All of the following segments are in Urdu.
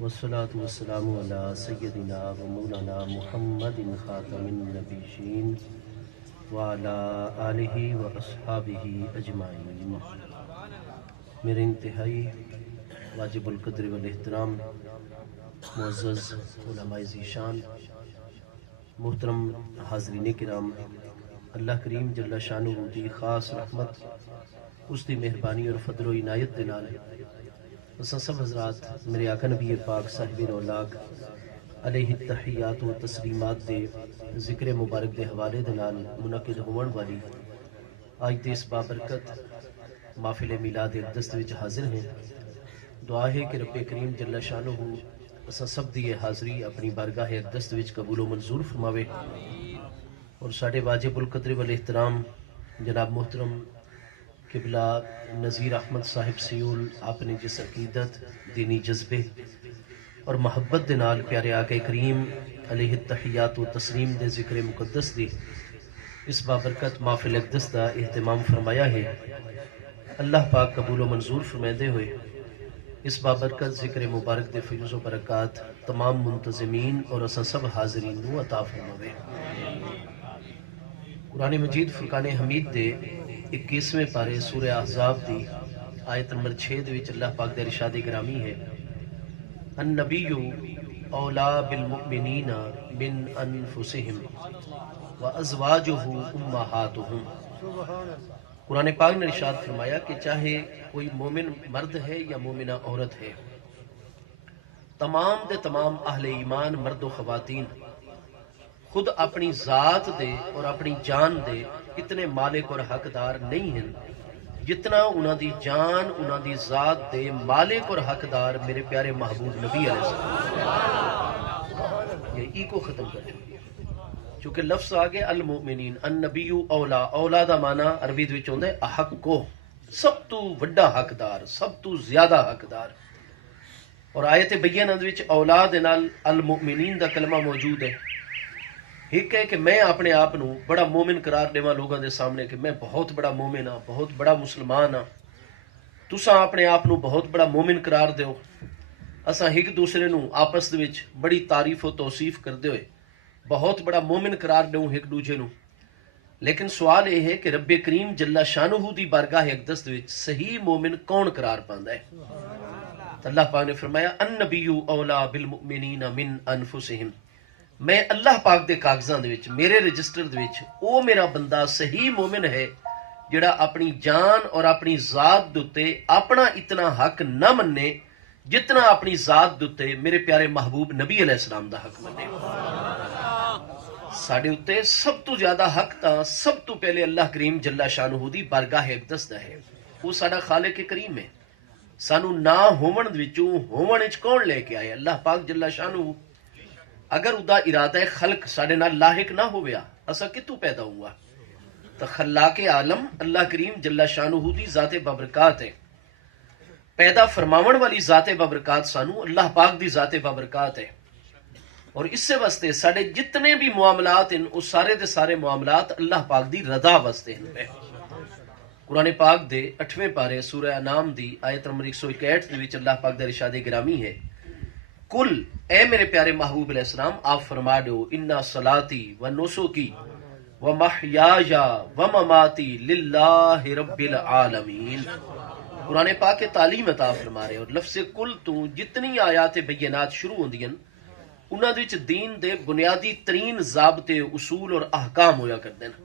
والصلاة والسلام على سيدنا ومولانا محمد خاتم النبيين وعلى آلہ واصحابہ اجمعین۔ میرے انتہائی واجب القدر والاحترام معزز علماء ذیشان، محترم حاضرین کرام، اللہ کریم جل شانہ دی خاص رحمت، اس دی مہربانی اور فضل و عنایت دے نال اساں سب حضرات میرے آقا نبی پاک صاحب روناق علیہ التحیات و تسلیمات دے ذکر مبارک دے حوالے دے نال منعقد ہون والی آج دے اس بابرکت محفل میلاد اقدس وچ حاضر ہیں۔ دعا ہے کہ رب کریم جل شانہ اساں سب دی حاضری اپنی بارگاہ اقدس وچ قبول و منظور فرماوے، اور ساڈے واجب القدر والاحترام جناب محترم قبلہ نذیر احمد صاحب سیول آپ نے جس عقیدت، دینی جذبے اور محبت دے نال پیارے آقا کریم علیہ التحیات و تسلیم دے ذکر مقدس دی اس بابرکت محفل اقدس دا اہتمام فرمایا ہے، اللہ پاک قبول و منظور فرمائے ہوئے اس بابرکت ذکر مبارک دے فیض و برکات تمام منتظمین اور اساں سب حاضرین نو عطا فرماوے۔ قرآن مجید فرقان حمید دے 21ویں پارے سورہ احزاب دی آیت نمبر 6 دے وچ اللہ پاک دے ارشاد گرامی ہے، النبی اولا بالمؤمنین من انفسہم وازواجہ امہاتہم۔ قرآن پاک نے ارشاد فرمایا کہ چاہے کوئی مومن مرد ہے یا مومنہ عورت ہے، تمام دے تمام اہل ایمان مرد و خواتین خود اپنی ذات دے اور اپنی جان دے اتنے مالک اور حقدار نہیں ہیں جتنا انہاں دی جان انہاں دی ذات دے مالک اور حقدار میرے پیارے محبوب نبی علیہ السلام۔ یہ ای کو ختم کر دیں، چونکہ لفظ آگے المؤمنین، النبی اولا، اولا دا معنی عربی دے وچ ہوندا ہے احق کو، سب تو وڈا حقدار، سب تو زیادہ حقدار۔ اور آیت بینہ دے وچ اولا دے نال المؤمنین دا کلمہ موجود ہے۔ ایک ہے کہ میں اپنے آپ نو بڑا مومن قرار دیواں لوگاں دے سامنے کہ میں بہت بڑا مومن ہاں، بہت بڑا مسلمان ہاں، تساں اپنے آپ نو بہت بڑا مومن قرار دیو، اساں ایک دوسرے نو آپس دے وچ بڑی تعریف و توصیف کردے ہوئے بہت بڑا مومن قرار دیو ایک دوجے نو۔ لیکن سوال یہ ہے کہ رب کریم جل شانہ دی بارگاہ اقدس دے وچ صحیح مومن کون قرار پاندا ہے؟ تو اللہ پاک نے فرمایا النبی اولا بالمؤمنین من انفسہم، میں اللہ پاک دے کاغذاں دے وچ میرے رجسٹر دے وچ او میرا بندہ صحیح مومن ہے جڑا اپنی جان اور اپنی ذات دے اپنا اتنا حق نہ مننے جتنا اپنی ذات دے میرے پیارے محبوب نبی علیہ السلام دا حق مننے۔ ساڈے اتے سب تو زیادہ حق تا سب تو پہلے اللہ کریم جل شانہ دی بارگاہ اقدس دا ہے، وہ ساڈا خالق کریم ہے۔ سانو نہ ہون وچوں ہون وچ کون لے کے آئے؟ اللہ پاک جل شانہ۔ اگر ادا ارادہ خلق ساڑے نال لاحق نہ ہویا اسا کتوں پیدا ہوا؟ تو خلاق عالم اللہ کریم جل شانہ دی ذات بابرکات ہے، پیدا فرماون والی ذات بابرکات سانو اللہ پاک دی ذات بابرکات ہے، اور اس سے واسطے ساڑے جتنے بھی معاملات ہیں وہ سارے دے سارے معاملات اللہ پاک دی رضا واسطے ہیں۔ قرآن پاک دے 8ویں پارے سورہ انعام دی آیت نمبر 161 دے وچ اللہ پاک دا ارشاد گرامی ہے، کل اے میرے پیارے محبوب علیہ السلام آپ فرما دو انا صلاتی و نسکی و محیایا و مماتی للہ رب العالمین۔ قرآن پاک تعلیم عطا فرما رہے، اور لفظ کل تو جتنی آیات بینات شروع ہوندی ہیں انہاں دے وچ دین دے بنیادی ترین ضابطے اصول اور احکام ہویا کردے ہیں۔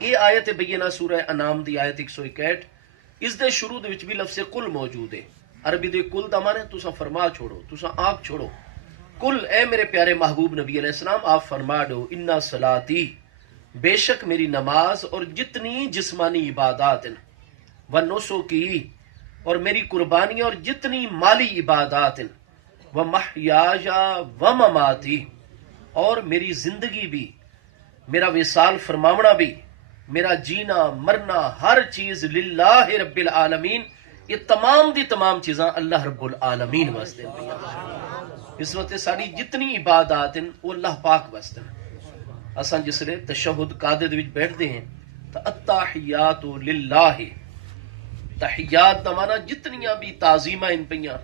یہ آیت بینہ سورہ انعام دی آیت 161 اس دے شروع دے وچ بھی لفظ کل موجود ہے۔ عربی دے کل دا معنی تساں فرما چھوڑو، تساں آنکھ چھوڑو۔ کل اے میرے پیارے محبوب نبی علیہ السلام آپ فرما دو انا صلاتی، بے شک میری نماز اور جتنی جسمانی عبادات ہیں، و نسکی اور میری قربانی اور جتنی مالی عبادات ہیں، و محیایا و مماتی اور میری زندگی بھی، میرا وصال فرماونا بھی، میرا جینا مرنا ہر چیز للہ رب العالمین، یہ تمام دی تمام چیزاں اللہ رب العالمین واسطے ہیں۔ اس وقت ساری جتنی عبادات ہیں وہ اللہ پاک واسطے ہیں۔ اساں جس لئے تشہد قادر وچ بیٹھتے ہیں تو التحیات للہ، تحیات دا معنی جتنیاں بھی تعظیمہ ان پیاں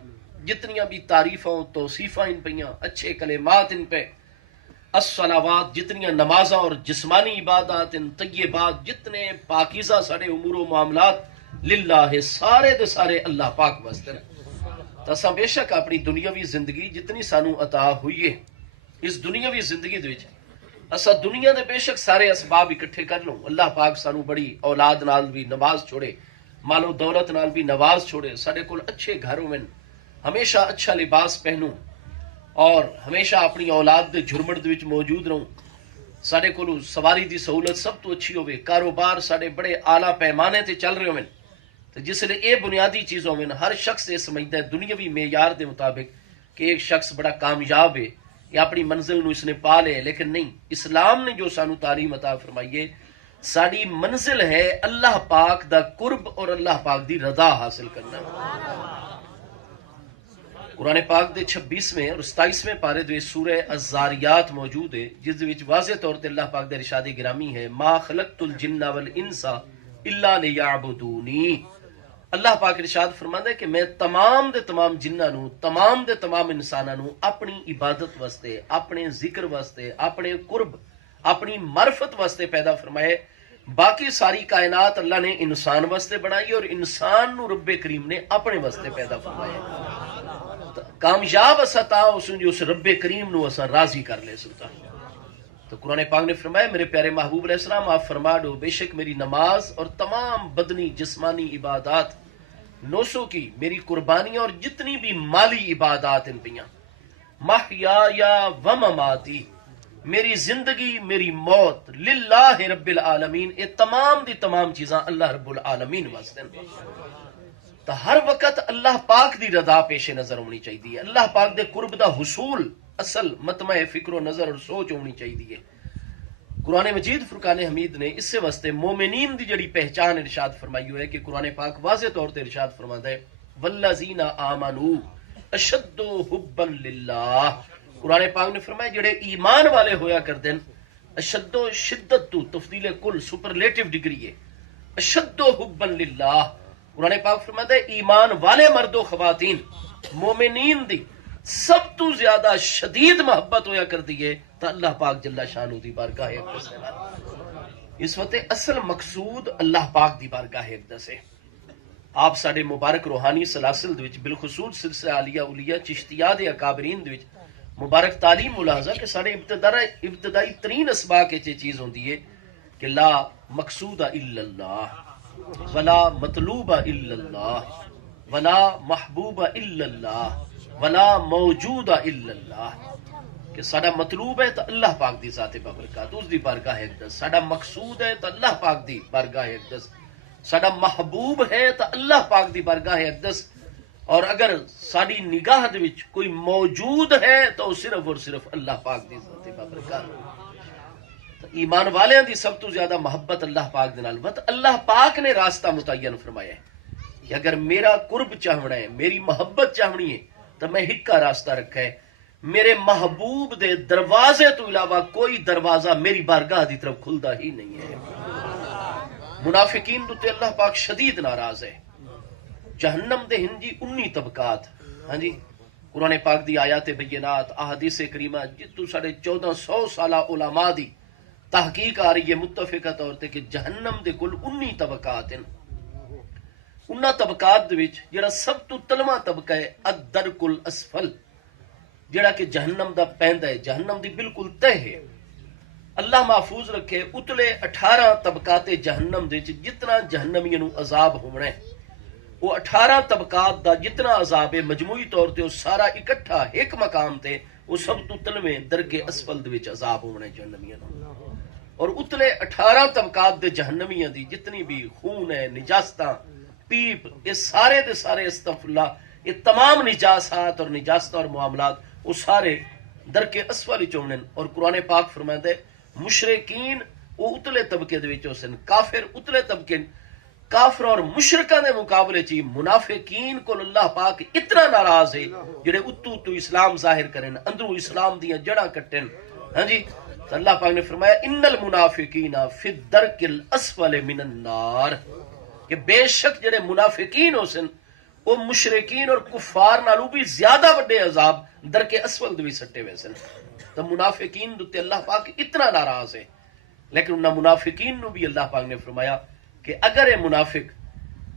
جتنیاں بھی تعریفاں توصیفاں ان پہ اچھے کلمات ان پہ، الصلاوات جتنیاں نمازاں اور جسمانی عبادات ان طیبات جتنے پاکیزہ سارے امور و معاملات للہ سارے دے سارے اللہ پاک واسطے تو اساں بے شک اپنی دنیاوی زندگی جتنی سانو عطا ہوئی ہے اس دنیاوی زندگی دے وچ اساں دنیا دے بے شک سارے اسباب اکٹھے کر لوں، اللہ پاک سانو بڑی اولاد نال بھی نواز چھوڑے، مال و دولت نال بھی نواز چھوڑے، سارے کول اچھے گھر ہوون، ہمیشہ اچھا لباس پہنوں اور ہمیشہ اپنی اولاد دے جھرمٹ دے وچ موجود رہوں، سارے کولو سواری دی سہولت سب تو اچھی ہوئے، کاروبار سارے بڑے اعلیٰ پیمانے تے چل رہے ہوئے، تو جس لئے اے بنیادی چیز ہوئے ہر شخص یہ سمجھتا ہے دنیاوی معیار دے مطابق کہ ایک شخص بڑا کامیاب ہے یا اپنی منزل نو اس نے پا لے، لیکن نہیں، اسلام نے جو سانو تعلیم عطا فرمائی ہے ساری منزل ہے اللہ پاک دا قرب اور اللہ پاک دی رضا حاصل کرنا۔ قرآن پاک دے 26ویں اور 27ویں پارے دے سورہ الزاریات موجود ہے، جس دے وچ واضح طور تے اللہ پاک دے ارشاد گرامی ہے ما خلقت الجن والانس الا لیعبدونی۔ اللہ پاک ارشاد فرماندا ہے کہ میں تمام دے تمام جنہاں نو، تمام دے تمام انساناں نو اپنی عبادت واسطے، اپنے ذکر واسطے، اپنے قرب، اپنی معرفت واسطے پیدا فرمائے۔ باقی ساری کائنات اللہ نے انسان واسطے بنائی اور انسان نو رب کریم نے اپنے واسطے پیدا فرمایا۔ کامیاب اسا تا اس رب کریم نو اسا راضی کر لے سکتا۔ تو قرآن پاک نے فرمایا میرے پیارے محبوب علیہ السلام آپ فرما دو بے شک میری نماز اور تمام بدنی جسمانی عبادات، نوسوں کی میری قربانیاں اور جتنی بھی مالی عبادات ان پیاں، محیایا و مماتی میری زندگی میری موت للہ رب العالمین، یہ تمام دی تمام چیزاں اللہ رب العالمین واسطے۔ تو ہر وقت اللہ پاک دی رضا پیش نظر ہونی چاہیے، اللہ پاک دے قرب دا حصول اصل مطمع فکر و نظر اور سوچ ہونی چاہیے۔ قرآن مجید فرقان حمید نے اس سے واسطے مومنین دی جڑی پہچان ارشاد فرمائی ہوئے کہ قرآن پاک واضح طور تے ارشاد فرماتا ہے والذین آمنوا اشد حبا للہ۔ قرآن پاک نے فرمایا جڑے ایمان والے ہویا کر دیں، اشد و شدت تو تفضیل کل سپرلیٹو ڈگری ہے، اشد حبا للہ۔ قرآن پاک فرماتا ہے ایمان والے مرد و خواتین مومنین دی سب تو زیادہ شدید محبت ہویا کر دیئے تو اللہ پاک جل شانہ دی بارگاہ اقدس ہے۔ اس وقت اصل مقصود اللہ پاک دی بارگاہ اقدس ہے۔ آپ ساڑھے مبارک روحانی سلاسل دوچ بالخصوص سلسلہ عالیہ اولیاء چشتیات اکابرین دوچ مبارک تعلیم ملاحظہ کہ ساڑھے ابتدائی ترین اسباق کے چیز ہوندی ہے کہ لا مقصود الا اللہ ولا مطلوب الا اللہ ولا محبوب الا اللہ ولا موجود الا اللہ، کہ ساڑا مطلوب ہے تو اللہ پاک دی ذات بابرکات اس دی بارگاہ اقدس، ساڑا مقصود ہے تو اللہ پاک دی بارگاہ اقدس، ساڑا محبوب ہے تو اللہ پاک دی بارگاہ اقدس، اور اگر ساڑی نگاہ دے وچ کوئی موجود ہے تو صرف اور صرف اللہ پاک دی ذات بابرکات۔ تو ایمان والیاں دی سب تو زیادہ محبت اللہ پاک دے نال، بس اللہ پاک نے راستہ متعین فرمایا ہے کہ اگر میرا قرب چاہنا ہے، میری محبت چاہنی ہے تو میں ہکا راستہ رکھا ہے، میرے محبوب دے دروازے تو علاوہ کوئی دروازہ میری بارگاہ دی طرف کھلدا ہی نہیں ہے۔ منافقین تے اللہ پاک شدید ناراض ہے۔ جہنم دے ہن جی 19 طبقات، ہاں جی قرآن پاک دی آیات بینات احادیث کریمہ جتو ساڑھے 1400 سالہ علماء دی تحقیق آ رہی ہے متفقہ طور تے کہ جہنم دے کل 19 طبقات ہیں۔ انہاں طبقات دے وچ جڑا سب تو تلواں طبقہ ہے الدرک الاسفل، جڑا کہ جہنم دا پیندا ہے، جہنم دی بالکل تہ ہے۔ اللہ محفوظ رکھے اتلے 18 طبقات جہنم دے وچ جتنا جہنمیاں نو عذاب ہونا ہے وہ 18 طبقات دا جتنا عذاب ہے مجموعی طور تے وہ سارا اکٹھا ایک مقام تے وہ سب تو تلویں درک اسفل دے وچ عذاب ہونا ہے جہنمیاں نو۔ اور اتلے 18 طبقات دے جہنمیاں دی جتنی بھی خون ہے، نجاستاں، پیپ، یہ سارے دے سارے استغفر اللہ، یہ تمام نجاسات اور نجاست اور معاملات وہ سارے درک اسفل چونن۔ اور قرآن پاک فرماتا ہے مشرکین وہ اتلے طبقے دے وچ ہوسن، کافر اتلے طبقے، کافر اور مشرکاں دے مقابلے چ منافقین کو اللہ پاک اتنا ناراض ہے جڑے اتو تو اسلام ظاہر کرن، اندروں اسلام دیاں جڑاں کٹن۔ ہاں جی تو اللہ پاک نے فرمایا ان المنافقین فی الدرک الاسفل من النار، کہ بے شک جڑے منافقین ہو سن وہ مشرکین اور کفار نالوں بھی زیادہ بڑے عذاب درک اسفل بھی سٹے ہوئے سن. تو منافقین دے اللہ پاک اتنا ناراض ہے، لیکن انہاں منافقین نو بھی اللہ پاک نے فرمایا کہ اگر یہ منافق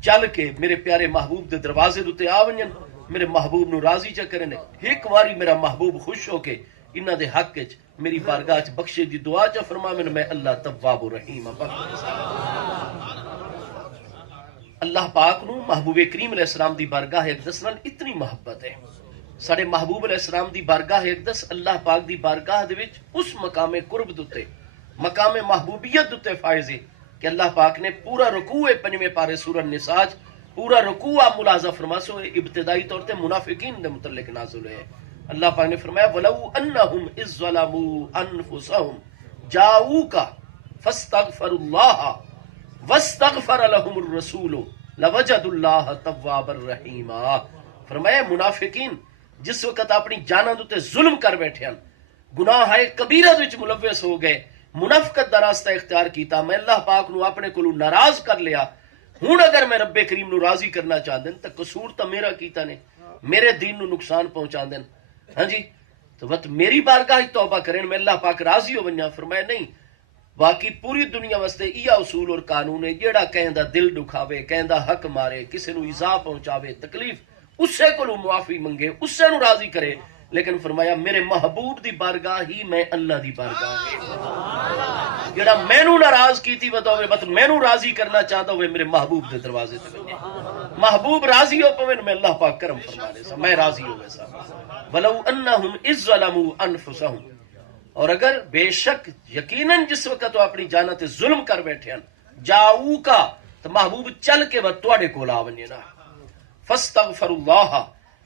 چل کے میرے پیارے محبوب دے دروازے دے آ ونجن، میرے محبوب نو راضی چ کرن، ایک واری میرا محبوب خوش ہو کے انہاں دے حق وچ میری بارگاہ چ بخشے دی دعا چ فرماویں، میں اللہ تواب الرحیم اللہ پاک نو محبوب کریم علیہ السلام دی بارگاہ اقدس نال اتنی محبت ہے. سارے محبوب علیہ السلام دی بارگاہ اقدس اللہ پاک دی بارگاہ دے وچ اس مقام قرب دتے، مقام محبوبیت دتے فائز ہے کہ اللہ پاک نے پورا رکوع پنجویں پارے سورہ النساء پورا رکوع آپ ملاحظہ فرماسو ابتدائی طور تے منافقین دے متعلق نازل ہے. اللہ پاک نے فرمایا وَلَوْ أَنَّهُمْ إِذْ ظَلَمُوا أَنفُسَهُمْ جَاءُوكَ فَاسْتَغْفَرُوا اللَّهَ وَاسْتَغْفَرَ لَهُمُ الرَّسُولُ لَوَجَدُوا اللَّهَ تَوَّابًا رَحِيمًا. فرمایا منافقین جس وقت اپنی جاناں تے ظلم کر بیٹھے ہیں، گناہ ہے کبیرہ وچ ملوث ہو گئے، منافقت دا راستہ اختیار کیتا، میں اللہ پاک نو اپنے کولو ناراض کر لیا، ہن اگر میں رب کریم نو راضی کرنا چاہندے تے قصور تو میرا کیتا نے، میرے دین نو نقصان پہنچاندے، ہاں جی، تو وقت میری بارگاہ توبہ کریں میں اللہ پاک راضی ہو ونجا. فرمایا نہیں، باقی پوری دنیا واسطے یہ اصول اور قانون ہے، جیڑا کہندا دل دکھاوے، کہندا حق مارے، کسی نو ایذا پہنچاوے، تکلیف، اس سے کولو معافی منگے، اس سے نو راضی کرے. لیکن فرمایا میرے محبوب دی بارگاہ ہی میں اللہ دی بارگاہ ہے، جیڑا مینوں ناراض کیتی وداوے بس مینوں راضی کرنا چاہتا ہوئے میرے محبوب دے دروازے تے ونجے، محبوب راضی ہو پوے میں اللہ پاک کرم فرما دے سا، میں راضی ہوئے سا. وَلَوْ أَنَّهُمْ إِذْ ظَلَمُوا أَنفُسَهُمْ، اور اگر بے شک یقیناً جس وقت وہ اپنی جاناں تے ظلم کر بیٹھے ہیں، جاؤ کا تو محبوب چل کے وہ تواڈے کول آ ونجے نا، فاستغفروا اللہ،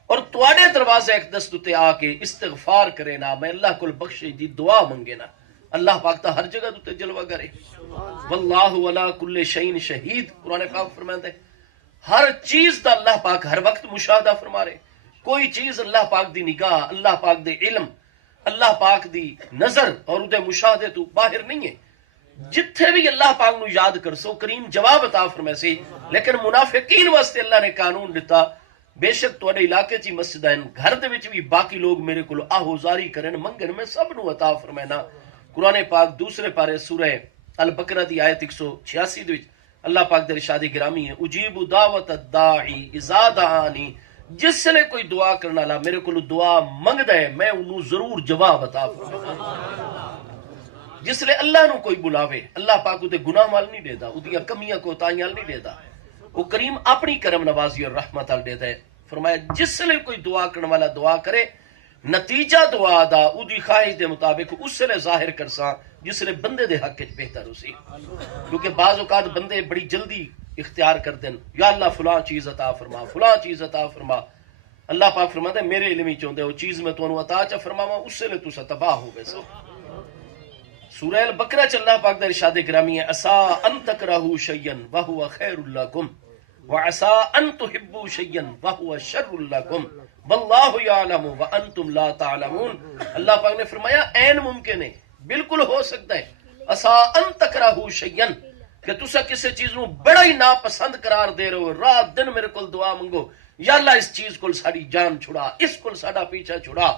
اور تواڈے دروازے اقدس تے آ کے استغفار کرے نا، میں اللہ کول بخشش دی دعا منگے نا. اللہ پاک تا ہر جگہ تے جلوہ کرے. واللہ علی کل شیء شہید، قرآن پاک فرماتا ہے ہر چیز دا اللہ پاک ہر وقت مشاہدہ فرما رہے. کوئی چیز اللہ پاک دی نگاہ، اللہ پاک دے علم، اللہ پاک دی نظر اور دے مشاہدے تو باہر نہیں ہے. جتھے بھی اللہ پاک نو یاد کر سو کریم جواب عطا فرمائے سی. لیکن منافقین واسطے اللہ نے قانون دیتا، بے شک تواڈے علاقے چ مسجد ہیں، گھر دے وچ بھی باقی لوگ میرے کول آہوزاری کرن منگن، میں سب نو عطا فرمائنا. قرآن پاک دوسرے پارے سورہ البقرہ دی آیت 186 دے وچ اللہ پاک دے ارشاد گرامی ہے اجیب دعوت الداعی اذا دعانی، جس نے کوئی دعا کرنا لا میرے کو دعا منگدا ہے میں انہوں ضرور جواب عطا فرمانا. جس لئے اللہ نو کوئی بلاوے اللہ پاک تے گناہ مال نہیں دیتا، اودیاں کمیاں کوتاہیاں نہیں دیتا، وہ کریم اپنی کرم نوازی اور رحمت ال دیتا ہے. فرمایا جس لئے کوئی دعا کرنے والا دعا کرے، نتیجہ دعا دا اودی خواہش دے مطابق اس لئے ظاہر کرساں جس لئے بندے دے حق وچ بہتر ہوسی. کیونکہ بعض اوقات بندے بڑی جلدی اختیار کر دیں، یا اللہ فلاں چیز عطا فرما، فلاں چیز عطا فرما. اللہ پاک فرماتا ہے میرے علم ہی چاہتے وہ چیز میں تانوں عطا چا فرماواں اس سے تسا تباہ ہو گئے سو. سورہ البقرہ چ اللہ پاک دا ارشاد گرامی ہے عسى ان تکرہوا شیئا وهو خیر لکم وعسى ان تحبوا شیئا وهو شر لکم واللہ یعلم وانتم لا تعلمون. اللہ پاک نے فرمایا عین ممکن ہے، بالکل ہو سکتا ہے، عسى ان تکرہوا شیئا کہ تسا کسی چیز نو بڑا ہی ناپسند قرار دے رہے ہو، رات دن میرے کول دعا منگو یا اللہ اس چیز کو ساری جان چھڑا، اس کو ساڈا پیچھا چھڑا،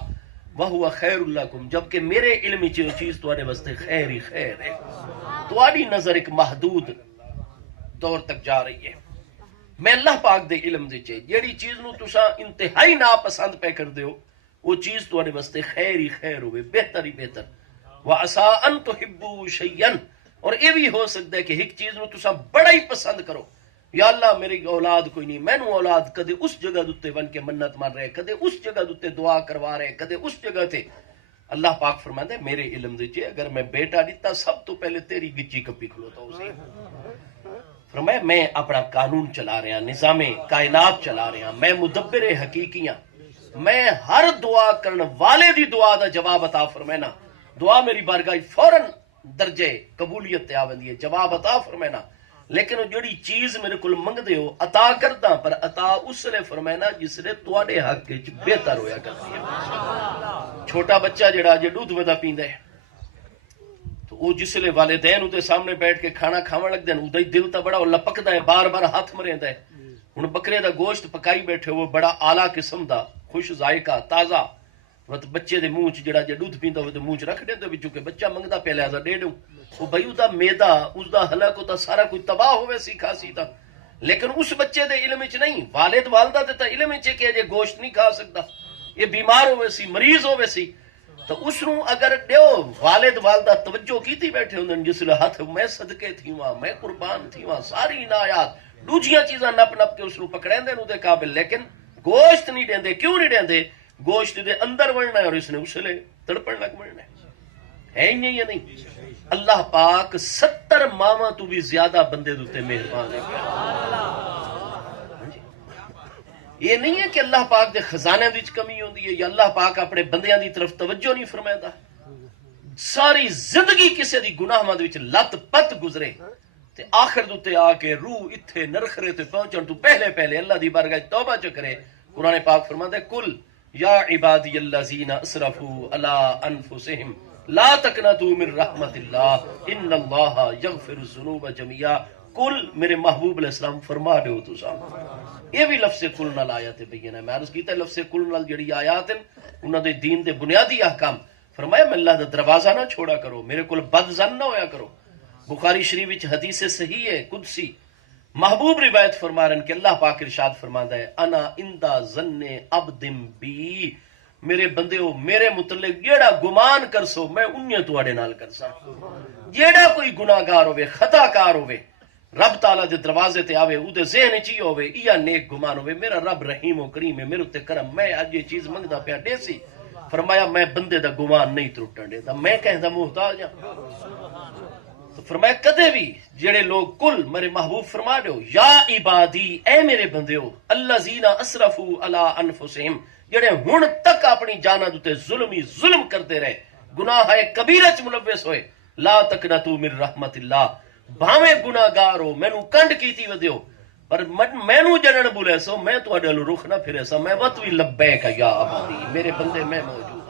وہو خیر لکم، جبکہ میرے علم چیز تواڈے واسطے خیر ہی خیر ہے. تواڈی نظر ایک محدود دور تک جا رہی ہے، میں اللہ پاک دے علم دے چے جیڑی چیز نو تسا انتہائی ناپسند پہ کر دیو وہ چیز تواڈے واسطے خیر ہی خیر ہوئے، بہتر ہی بہتر. وعسى ان تحبوا شیئا، اور یہ بھی ہو سکتا ہے کہ ایک چیز نو تسا بڑا ہی پسند کرو، یا اللہ میری اولاد کوئی نہیں، میں نو اولاد کدے اس جگہ دتے بن کے منت مان رہے، کدے اس جگہ دتے دعا کروا رہے، کدے اس جگہ تے. اللہ پاک فرماتے میرے علم دے چے اگر میں بیٹا دیتا سب تو پہلے تیری گچی کپی کھلوتا اسی. فرمایا میں اپنا قانون چلا رہا، نظام کائنات چلا رہا، میں مدبر حقیقیاں، میں ہر دعا کرن والے دی دعا دا جواب عطا فرمائنا. دعا میری بارگاہ فوراً درجے قبولیت تے آوندی ہے، جواب عطا فرمائنا. لیکن وہ جڑی چیز میرے کول منگدے ہو عطا کردا، پر عطا اس نے فرمائنا جس نے تواڈے حق وچ بہتر ہویا کرتی ہے. چھوٹا بچہ جڑا جے دودھ ودا پیندا ہے تو وہ جسلے والدین ادھے سامنے بیٹھ کے کھانا کھاون لگ دین ادھا ہی دل تا بڑا لپکدا ہے، بار بار ہاتھ مریندا ہے. ہن بکرے دا گوشت پکائی بیٹھے وہ بڑا اعلیٰ قسم دا خوش ذائقہ تازہ وت بچے دے منہ چ جڑا جے دودھ پیندا ہوے تے منہ چ رکھ دیندے وچوں کہ بچہ منگدا پیا لہذا دے دوں. وہ بھئی دا میدا اس دا حلق تا سارا کوئی تباہ ہوے سی کھاسی تا، لیکن اس بچے دے علم وچ نہیں، والد والدہ دے تا علم وچ کہ یہ گوشت نہیں کھا سکدا، یہ بیمار ہوے سی مریض ہوے سی. تو اس نو اگر دیو والد والدہ توجہ کیتی بیٹھے ہوندے جس لے ہاتھ میں صدقے تھیواں میں قربان تھیواں ساری عنایات دوجیاں چیزاں نپ نپ کے اس نو پکڑیندے نو دے قابل، لیکن گوشت نہیں دیندے. کیوں نہیں دیندے؟ گوشت دے اندر وڑنا ہے اور اس نے اسلے تڑپن لگ مرنا ہے ہی نہیں. یہ نہیں، اللہ پاک 70 ماواں تو بھی زیادہ بندے دوتے مہربان ہے. یہ نہیں ہے کہ اللہ پاک دے خزانے وچ کمی ہوندی ہے یا اللہ پاک اپنے بندیاں دی طرف توجہ نہیں فرمائدا. ساری زندگی کسے دی گناہ مند وچ لت پت گزرے تے آخر دوتے آ کے روح اتھے نرخرے تے پہنچن تو پہلے اللہ دی بارگاہ توبہ چ کرے. قرآن پاک فرماتا ہے کل یا عبادی الذین اسرفوا علی انفسہم لا تقنطوا من رحمت اللہ ان اللہ یغفر الذنوب جميعا. کل میرے محبوب علیہ السلام فرما دو تساں یہ بھی لفظ کل نال آیات بینہ. میں عرض کیتا لفظ کل نال جڑی آیات ہیں انہاں دے دین دے بنیادی احکام فرمایا میں اللہ دا دروازہ نہ چھوڑا کرو، میرے کول بد زن نہ ہویا کرو. بخاری شریف وچ حدیث صحیح ہے قدسی محبوب روایت فرما رہے ہیں کہ اللہ پاک ارشاد فرماندا ہے انا اندا ظن عبد بی، میرے بندیو میرے متعلق جیڑا گمان کرسو میں انہیں تواڈے نال کرساں. جیڑا کوئی گناہگار ہوے خطا کار ہوے رب تعالیٰ دے دروازے تے آوے او دے ذہن چ ہوے یا نیک گمان ہوے میرا رب رحیم و کریم ہے میرے تے کرم، میں اج یہ چیز منگدا پیا دے سی. فرمایا میں بندے دا گمان نہیں ترٹن دیندا، میں کہندا محتاج ہاں. تو فرمایا کدے بھی جڑے لوگ کل میرے محبوب فرما دو یا عبادی اے میرے بندیو الذین اسرفوا علی انفسہم جڑے ہن تک اپنی جاناں تے ظلم کرتے رہے گناہ ہے کبیرہ چ ملوث ہوئے لا تقنطوا من رحمت اللہ. بھاویں گناہگار ہو مینوں کنڈ کیتی ودیو پر مینوں جڑن بولے سو میں تواڈے ال رخ نہ پھرے سا، میں وت وی لبیک یا عبادی میرے بندے میں موجود ہوں.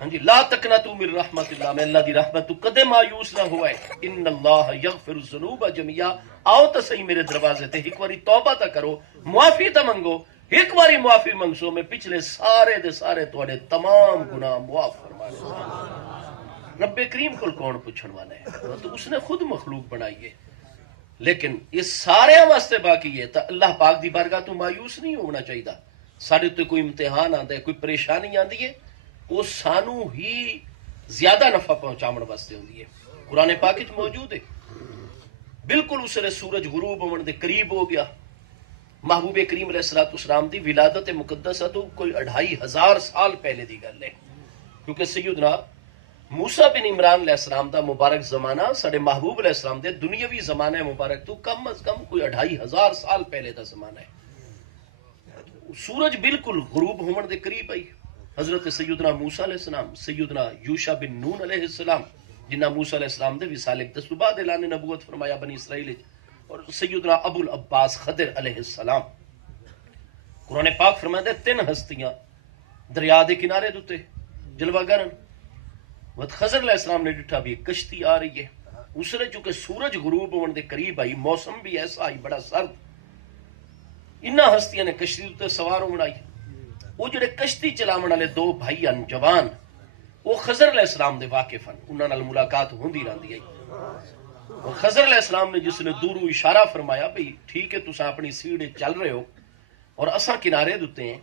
ہاں جی لا تقنطوا من رحمت اللہ، میں اللہ دی رحمت تو کدے مایوس نہ ہوا ہے. ان اللہ یغفر الذنوب جميعا. آؤ تو صحیح میرے دروازے تے ایک باری توبہ تا کرو، معافی تا منگو. ایک باری معافی منگسو میں پچھلے سارے دے سارے تواڈے تمام گناہ معاف فرما دے. رب کریم کو کون پوچھن والا ہے؟ تو اس نے خود مخلوق بنائی ہے، لیکن یہ سارے واسطے باقی ہے تو اللہ پاک دی بارگاہ تو مایوس نہیں ہونا چاہیے. سارے تو کوئی امتحان آتا ہے کوئی پریشانی آتی ہے وہ سانو ہی زیادہ نفع پہنچاون واسطے ہوندی ہے. قرآن پاک وچ موجود ہے بالکل اس نے سورج غروب ہون دے قریب ہو گیا. محبوب کریم علیہ الصلوۃ والسلام دی ولادت مقدسہ تو کوئی 2500 سال پہلے دی گل ہے، کیونکہ سیدنا موسیٰ بن عمران علیہ السلام دا مبارک زمانہ ساڈے محبوب علیہ السلام دے دنیاوی زمانے مبارک تو کم از کم کوئی 2500 سال پہلے دا زمانہ ہے. سورج بالکل غروب ہون دے قریب آئی. حضرت سیدنا موسیٰ علیہ السلام سیدنا یوشع بن نون علیہ السلام جنہ موسیٰ علیہ السلام دے وصال اقدس تو بعد اعلان نبوت فرمایا بنی اسرائیل، اور سیدنا ابو العباس خضر علیہ السلام. قرآن پاک فرماتا ہے 3 ہستیاں دریا دے کنارے دوتے جلوہ گرن. وقت خضر علیہ السلام نے ڈٹھا بھی کشتی آ رہی ہے، اس نے چونکہ سورج غروب ہونے دے قریب آئی، موسم بھی ایسا آئی بڑا سرد، انہاں ہستیاں نے کشتی تے سوار ہونا آئی. وہ جڑے کشتی چلاون والے 2 بھائی ان جوان وہ خضر علیہ السلام دے واقف ہیں، انہاں نال ملاقات ہوندی رہندی آئی. اور خضر علیہ السلام نے جس نے دوروں اشارہ فرمایا بھئی ٹھیک ہے تساں اپنی سیڑھ چل رہے ہو اور اساں کنارے دتے ہیں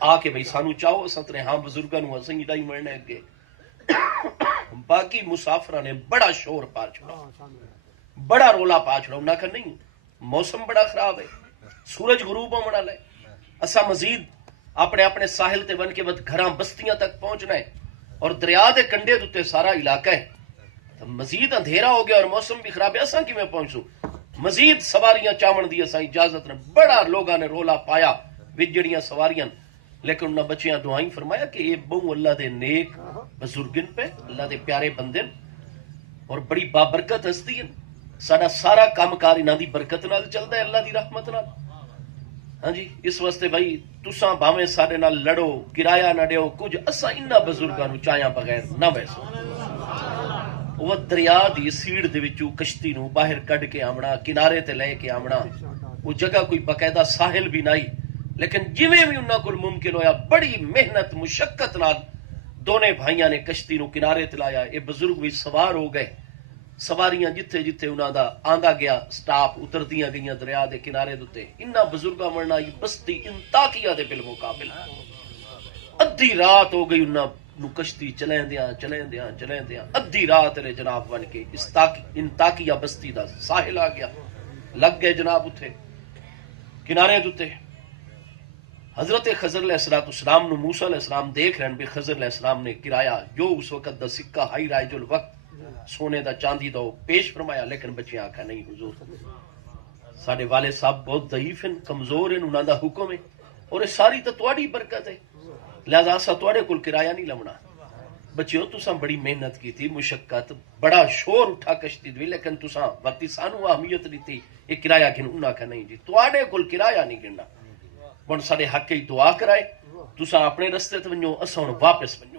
آ کے بھئی سانو چاہو اساں تے ہاں بزرگاں نو اساں ہی ڈائی مرنے اگے. باقی مسافراں نے بڑا شور پا چھوڑا، بڑا رولا پا چھوڑا. انہاں کہ نہیں موسم بڑا خراب ہے، سورج غروب ہونے والا ہے، اساں مزید اپنے ساحل تے بن کے بعد گھراں بستیاں تک پہنچنا ہے اور دریا دے کنڈے دے سارا علاقہ ہے. مزید اندھیرا ہو گیا اور موسم بھی خراب ہے، اساں کیویں پہنچوں؟ مزید سواریاں چاون دی اساں اجازت نہ. بڑا لوگاں نے رولا پایا وچ جڑیاں سواریاں، لیکن انہاں بچیاں دعائیں فرمایا کہ یہ بہو اللہ دے نیک بزرگن پہ اللہ دے پیارے بندن اور بڑی بابرکت ہستی ہیں. سارا سارا کام کار انہاں دی برکت نال چلدا ہے، اللہ دی رحمت نال. ہاں جی اس واسطے بھائی تساں بھاویں ساڈے نال لڑو کرایہ نہ دیو کچھ، اساں انہاں بزرگاں نو چاہیاں بغیر نہ بیسو. وہ دریا دی سیڑ دے وچوں کشتی نو باہر کڈ کے آمنا، کنارے تے لے کے آمنا. وہ جگہ کوئی باقاعدہ ساحل بھی نہیں، لیکن جویں بھی انہاں کول ممکن ہویا بڑی محنت مشقت نال دونے بھائیاں نے کشتی نو کنارے تے لایا. یہ بزرگ بھی سوار ہو گئے. سواریاں جتھے جتھے انہاں دا آندا گیا سٹاپ اتردیاں گئیاں دریا دے کنارے دے. انہاں بزرگاں مرنا یہ بستی انطاکیہ دے بالمقابل ادھی رات ہو گئی. انہاں نو کشتی چلیندیاں ادھی رات نے جناب بن کے انطاکیہ بستی دا ساحل آ گیا. لگ گئے جناب اتھے کنارے دے. حضرت خضر علیہ السلام نو موسیٰ علیہ السلام دیکھ رہے ہیں بھی خضر علیہ السلام نے کرایہ جو اس وقت دا سکہ ہائی رائج الوقت سونے دا چاندی دا پیش فرمایا. لیکن بچے آکھا نہیں حضور ساڈے والد صاحب بہت ضعیف ہیں، کمزور ہیں، انہاں دا حکم ہے اور یہ ساری تو تواڈی برکت ہے، لہذا اسا تواڈے کول کرایہ نہیں لمنا. بچیو تساں بڑی محنت کی تھی، مشقت، بڑا شور اٹھا کشتی دی، لیکن تساں وقتی سانو اہمیت دیتی یہ کرایہ گن. انہاں کہا نہیں جی تواڈے کول کرایہ نہیں گننا، ہن ساڈے حق کی دعا کرائے تساں اپنے رستے تے ونجو اساں ہن واپس ونجو.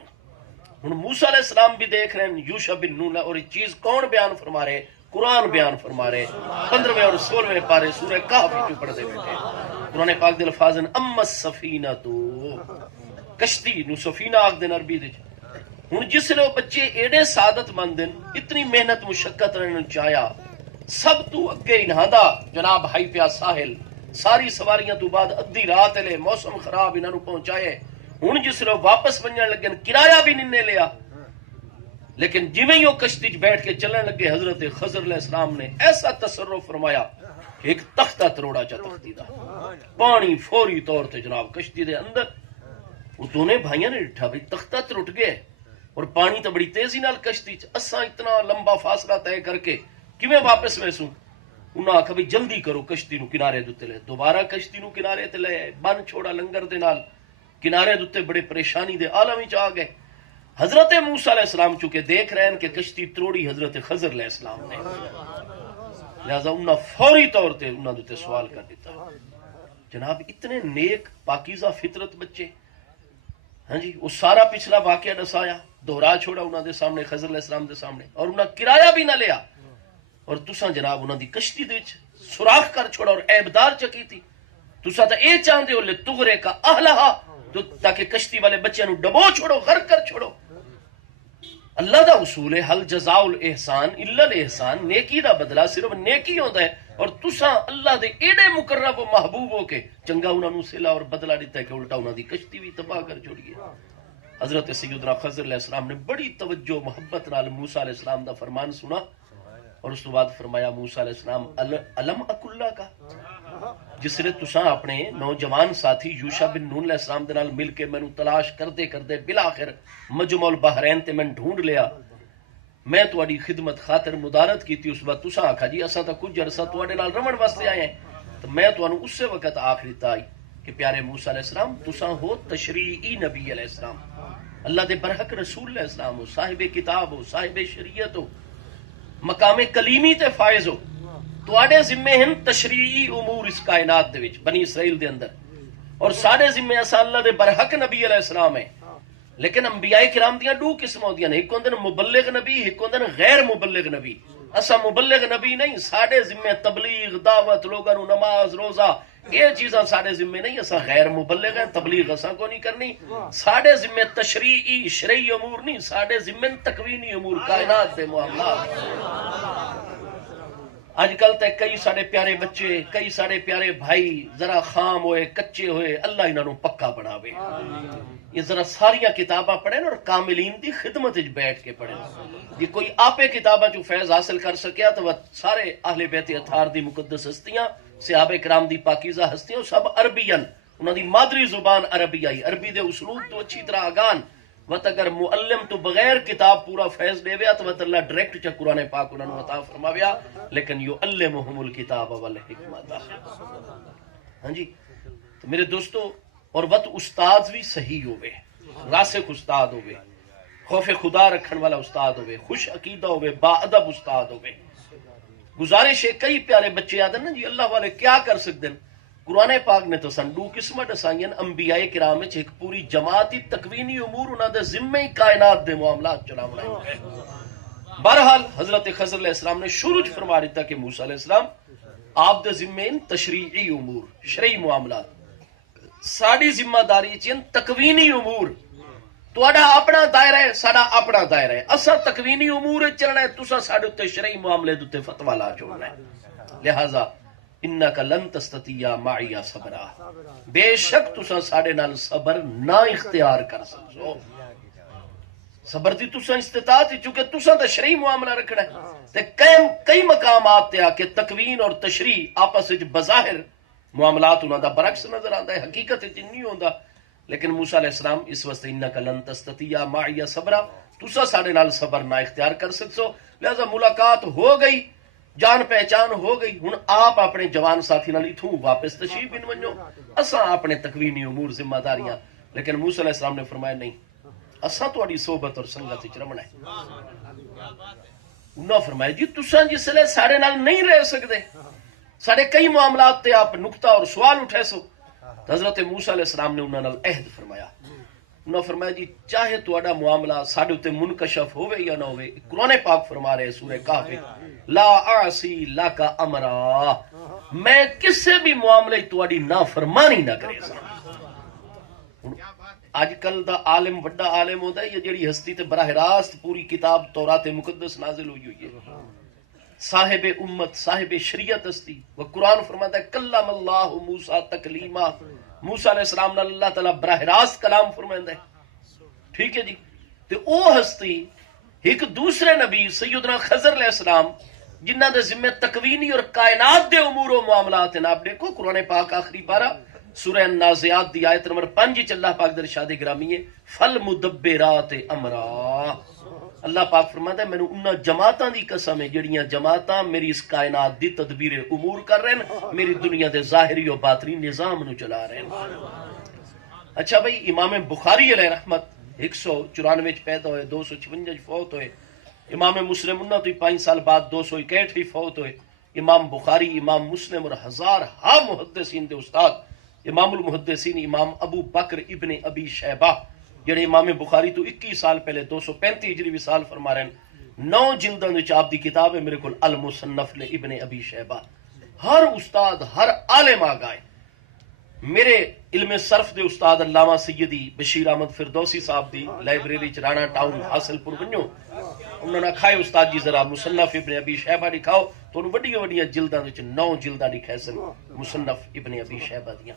ہن موسیٰ علیہ السلام بھی دیکھ رہے ہیں یوشع بن نون، اور یہ چیز کون بیان فرما رہے؟ قرآن بیان فرما رہے. 15ویں اور 16ویں پارے سورہ کہف وچ پڑھدے بیٹھے قرآن پاک دے الفاظ ہیں اما السفینہ تو کشتی نو سفینہ آکھ دے عربی وچ. ہن جس لے بچے ایڈے سعادت مند ہیں، اتنی محنت مشقت رہن چاہیا، سب تو اگے انہاں دا جناب ہائی پیا ساحل، ساری سواریاں تو بعد ادھی رات لے موسم خراب انہاں نو پہنچائے. ہن جس لے واپس ونجن لگن کرایہ بھی نہیں لیا، لیکن جویں ہی وہ کشتی چ بیٹھ کے چلنے لگے حضرت خضر علیہ السلام نے ایسا تصرف فرمایا کہ ایک تختہ تروڑا چا تختی دا پانی فوری طور تے جناب کشتی دے اندر. وہ دونوں بھائیاں نے ڈٹھا بھی تختہ ٹوٹ گئے اور پانی تو بڑی تیزی نال کشتی چ، اساں اتنا لمبا فاصلہ طے کر کے کیویں واپس ویسوں؟ انہاں آکھا بھی جلدی کرو کشتی نو کنارے دے لے. دوبارہ کشتی نو کنارے تے لے بن چھوڑا لنگر دے نال کنارے دے بڑے پریشانی دے عالم وچ آ گئے. حضرت موسیٰ علیہ السلام چونکہ دیکھ رہے ہیں کہ کشتی تروڑی حضرت خضر علیہ السلام نے، لہذا انہاں فوری طور تے انہاں دے سوال کر دیتا. جناب اتنے نیک پاکیزہ فطرت بچے، ہاں جی، وہ سارا پچھلا واقعہ دسایا، دہرا چھوڑا انہاں دے سامنے خضر علیہ السلام دے سامنے، اور انہاں کرایہ بھی نہ لیا. اور تساں جناب انہاں دی کشتی دے وچ سوراخ کر چھوڑا اور عیبدار چکی تھی. تساں تے اے چاہندے ہو لے تغرے کا اہلہا، تو تاکہ کشتی والے بچیاں نو ڈبو چھوڑو، غرق کر چھوڑو. اللہ دا اصول ہے حل جزاء الاحسان الا الاحسان، نیکی دا بدلہ صرف نیکی ہوندا ہے. اور تساں اللہ دے ایڈے مقرب و محبوب ہو کے چنگا انہاں نو صلہ اور بدلہ دیتا ہے کہ الٹا انہاں دی کشتی بھی تباہ کر چھوڑی ہے. حضرت سیدنا خضر علیہ السلام نے بڑی توجہ محبت نال موسیٰ علیہ السلام دا فرمان سنا اور اس کے بعد فرمایا موسیٰ علیہ السلام علم اکلہ کا، جس نے تساں اپنے نوجوان ساتھی یوشع بن نون علیہ السلام دے نال مل کے مینوں تلاش کرتے کرتے بالآخر مجمع البحرین تے میں ڈھونڈ لیا، میں تواڈی خدمت خاطر مدارت کیتی. اس وقت تساں آکھا جی اساں تا کچھ عرصہ تواڈے نال رہن واسطے آئے ہیں، تو میں تانوں اسی وقت آکھ دیتا کہ پیارے موسیٰ علیہ السلام تساں ہو تشریعی نبی علیہ السلام، اللہ دے برحق رسول علیہ السلام ہو، صاحب کتاب ہو، صاحب شریعت ہو، مقام کلیمی تے فائز ہو. تواڈے ذمے ہیں تشریعی امور اس کائنات دے وچ بنی اسرائیل دے اندر، اور سارے ذمے اساں اللہ دے برحق نبی علیہ السلام ہے. لیکن انبیاء کرام دیاں دو قسم ہوندیاں نے، ایک ہوندے مبلغ نبی، ایک ہوندے غیر مبلغ نبی. اساں مبلغ نبی نہیں، ساڈے ذمے تبلیغ، دعوت، لوگاں نو نماز، روزہ، یہ چیزاں ساڈے ذمے نہیں. اساں غیر مبلغ ہیں، تبلیغ اساں کو نہیں کرنی. ساڈے ذمے تشریعی شرعی امور نہیں، ساڈے ذمے تکوینی امور، کائنات دے معاملات. اج کل تے کئی ساڈے پیارے بچے، کئی ساڈے پیارے بھائی ذرا خام ہوئے، کچے ہوئے، اللہ انہاں نو پکا بناوے. یہ ذرا ساریاں کتاباں پڑھیں اور کاملین دی خدمت وچ بیٹھ کے پڑھیں. جی کوئی آپے کتاباں چوں فیض حاصل کر سکیا تو سارے اہل بیت اطہار دی مقدس ہستیاں، صحابہ کرام دی پاکیزہ ہستیاں سب عربین، انہاں دی مادری زبان عربی آئی، عربی دے اسلوب تو اچھی طرح آگان. وت اگر معلم تو بغیر کتاب پورا فیض دے ویا تو اللہ ڈائریکٹ چ قرآن پاک انہاں نو عطا فرماویا. لیکن یعلمہم الکتاب والحکمت. ہاں جی تو میرے دوستو، اور وت استاد بھی صحیح ہوئے، راسخ استاد ہوئے، خوف خدا رکھن والا استاد ہوئے، خوش عقیدہ ہوئے، با ادب استاد ہوئے. گزارش ہے کئی پیارے بچے آدھے نا جی اللہ والے کیا کر سکتے ہیں. قرآن پاک نے تو سنڈو قسمت اسائیں انبیاء کرام وچ ایک پوری جماعتی تکوینی امور انہاں دے ذمے ہی کائنات دے معاملات چلاونا ہے. بہرحال حضرت خضر علیہ السلام نے شروع فرما دیتا کہ موسیٰ علیہ السلام آپ دے ذمے تشریعی امور شرعی معاملات ساری ذمہ داری چین تکوینی امور تہاڈا اپنا دائرہ ہے ساڈا اپنا دائرہ ہے اساں تکوینی امور چلنا ہے تساں ساڈے تے شرعی معاملے دے فتوی لا چھوڑنا ہے لہذا انک لن تستطیع معی صبرا بے شک تساں ساڈے نال صبر نہ اختیار کر سکو صبر دی تساں استطاعت ہی چونکہ تساں تے شرعی معاملہ رکھنا ہے تے کئی مقامات تے آ کے تکوین اور تشریع آپس وچ بظاہر معاملات انہاں دا برعکس نظر آندا ہے حقیقت وچ نہیں ہوندا لیکن موسیٰ علیہ السلام اس واسطے انک لن تستطیع معی صبرا تساں ساڈے نال صبر نہ اختیار کر سکسو لہذا ملاقات ہو گئی جان پہچان ہو گئی ہن آپ اپنے جوان ساتھی نال اتھوں واپس تشریف بن ونجو اساں اپنے تکوینی امور ذمہ داریاں لیکن موسیٰ علیہ السلام نے فرمایا نہیں اساں تہاڈی صحبت اور سنگت وچ رہنا ہے انہاں فرمایا جی تساں جس لے ساڈے نال نہیں رہ سکدے ساڈے کئی معاملات تے آپ نقطہ اور سوال اٹھے سو حضرت موسیٰ علیہ السلام نے انہاں نال عہد فرمایا انہاں فرمایا جی چاہے تہاڈا معاملہ ساڈے تے منکشف ہوے یا نہ ہوے قرآن پاک فرما رہے سورہ کہف لا اعصی لک امرا میں کسے بھی معاملے تہاڈی نافرمانی نہ کرے سا آج کل دا عالم بڑا عالم ہوتا ہے یہ جڑی ہستی تے براہ راست پوری کتاب تورات مقدس نازل ہوئی ہوئی ہے صاحب امت صاحب شریعت ہستی وہ قرآن فرماتا ہے کلم اللہ موسیٰ تکلیما موسیٰ علیہ السلام نے اللہ تعالیٰ براہ راست کلام فرمائندا ہے ٹھیک ہے جی تے او ہستی ایک دوسرے نبی سیدنا خضر علیہ السلام جنہ دے ذمہ تکوینی اور کائنات دے امور و معاملات ہیں آپ دیکھو قرآن پاک آخری پارہ سورہ نازعات دی آیت نمبر 5 اللہ پاک در ارشاد گرامی ہے فالمدبرات امرا اللہ پاک فرماتا ہے میں نے انہاں جماعتاں دی قسم ہے جڑیاں جماعتاں میری اس کائنات دی تدبیر امور کر رہے ہیں میری دنیا دے ظاہری و باطنی نظام نو چلا رہے ہیں اچھا بھائی امام بخاری علیہ رحمت 194 پیدا ہوئے 256 فوت ہوئے امام مسلم انہاں تو 5 سال بعد 261 فوت ہوئے امام بخاری امام مسلم اور ہزار ہا محدثین دے استاد امام المحدثین امام ابو بکر ابن ابی شیبہ جڑے امام بخاری تو 21 سال پہلے 235 ہجری وصال فرما رہے ہیں 9 جلداں وچ آپ دی کتاب ہے میرے کول المصنف ابن ابی شیبہ ہر استاد ہر عالم آ گئے میرے علم صرف دے استاد علامہ سیدی بشیر احمد فردوسی صاحب دی لائبریری چ رانا ٹاؤن حاصل پور ونجو انہوں نے کھائے استاد جی ذرا مصنف ابن ابی شیبہ دکھاؤ تو انہوں وڈیاں وڈیاں جلداں وچ 9 جلداں لکھے سن مصنف ابن ابی شیبہ دیاں